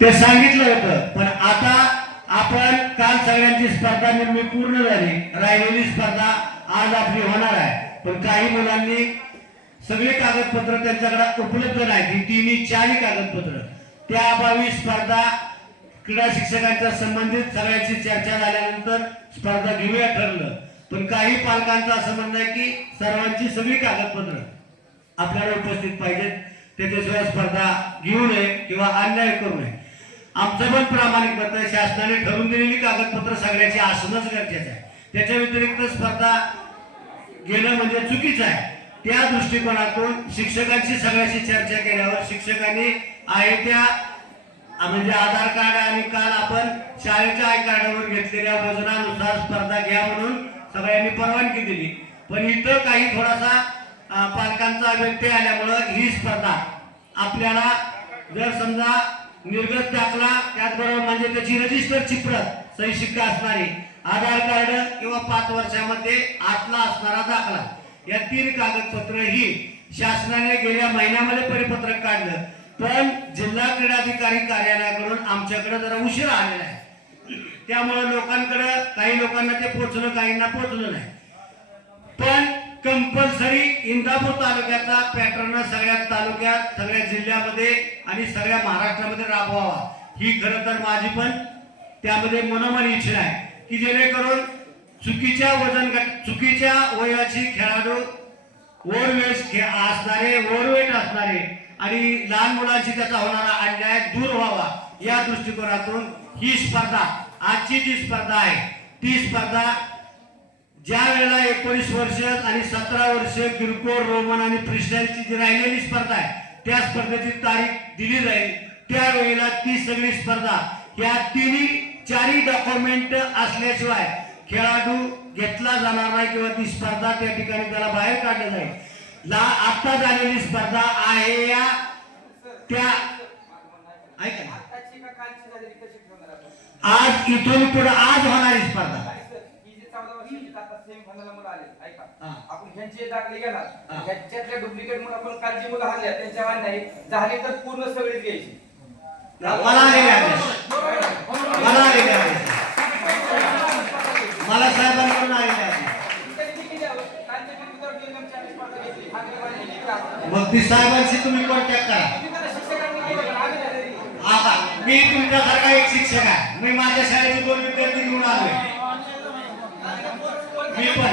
ते सांगितलं होतं, पण आता आपण काल सगळ्यांची स्पर्धा नेहमी पूर्ण झाली, राहिलेली स्पर्धा आज आपली होणार आहे. पण काही मुलांनी सगळे कागदपत्र त्यांच्याकडे उपलब्ध नाही, तिन्ही चारही कागदपत्र, त्या अभावी स्पर्धा क्रीडा शिक्षकांच्या संबंधित सगळ्यांची चर्चा झाल्यानंतर स्पर्धा घेऊया ठरलं. पण काही पालकांचं असं म्हणणं आहे की सर्वांची सगळी कागदपत्र आपल्याला उपस्थित पाहिजेत, त्याच्याशिवाय स्पर्धा घेऊ नये किंवा अन्याय करू नये. आमचं पण प्रामाणिक मत आहे, शासनाने ठरवून दिलेली कागदपत्र सगळ्याची असणंच गरजेचं आहे. त्याच्या व्यतिरिक्त स्पर्धा घेणं म्हणजे चुकीचं आहे. त्या दृष्टिकोनातून शिक्षकांची सगळ्याशी चर्चा केल्यावर शिक्षकांनी आहे त्या म्हणजे आधार कार्ड आणि काल आपण शाळेच्या आय कार्डावर घेतलेल्या वजनानुसार स्पर्धा घ्या म्हणून सगळ्यांनी परवानगी दिली. पण इथं काही थोडासा पालकांचा व्यत्यय आल्यामुळं ही स्पर्धा आपल्याला जर समजा निर्गत दाखला, त्याचबरोबर म्हणजे त्याची रजिस्टरची प्रत, सही शिक्का असणारी, आधार कार्ड किंवा 5 वर्षामध्ये आतला असणारा दाखला, या 3 कागदपत्र ही शासनाने गेल्या महिन्यामध्ये परिपत्रक काढलं. पण जिल्हा क्रीडाधिकारी कार्यालयाकडून आमच्याकडे जरा उशीर आलेला आहे. त्यामुळे लोकांकडे काही लोकांना ते पोहोचलं, काहींना पोहोचलं नाही. पण कंपल्सरी इंदापूर तालुक्याचा पॅटर्न सगळ्या तालुक्यात, सगळ्या जिल्ह्यामध्ये आणि सगळ्या महाराष्ट्रामध्ये राबवावा, ही खरं तर माझी पण त्यामध्ये मनोमन इच्छा आहे की जेणेकरून चुकीच्या चुकीच्या वयाची खेळाडू ओव्हरवेट असणारे आणि लहान मुलांशी त्याचा होणारा अन्याय दूर व्हावा, या दृष्टिकोनातून ही स्पर्धा, आजची जी स्पर्धा आहे ती स्पर्धा ज्या वेळेला 19 वर्ष आणि 17 वर्ष किरकोळ, रोमन आणि फ्रीस्टाईलची जी राहिलेली स्पर्धा आहे त्या स्पर्धेची तारीख दिली जाईल. त्यावेळेला ती सगळी स्पर्धा या तिन्ही चारही डॉक्युमेंट असल्याशिवाय खेळाडू घेतला जाणार नाही किंवा ती स्पर्धा त्या ठिकाणी त्याला बाहेर काढलं जाईल. आता झालेली स्पर्धा आहे या त्या ऐका आज इथून पुढे आज होणारी स्पर्धा आपण ह्यांची दाखले घेणार, ह्याच्यातल्या डुप्लिकेट म्हणून आपण काल जी मुलं हरल्या त्यांच्या नाही झाली तर पूर्ण सगळीच घ्यायची. मला साहेबांकडून आलेले मग ती साहेबांशी तुम्ही कॉन्टॅक्ट करा. आता मी तुमच्यासारखा एक शिक्षक आहे, मी माझ्या शाळेचे 2 विद्यार्थी घेऊन आलोय. मी पण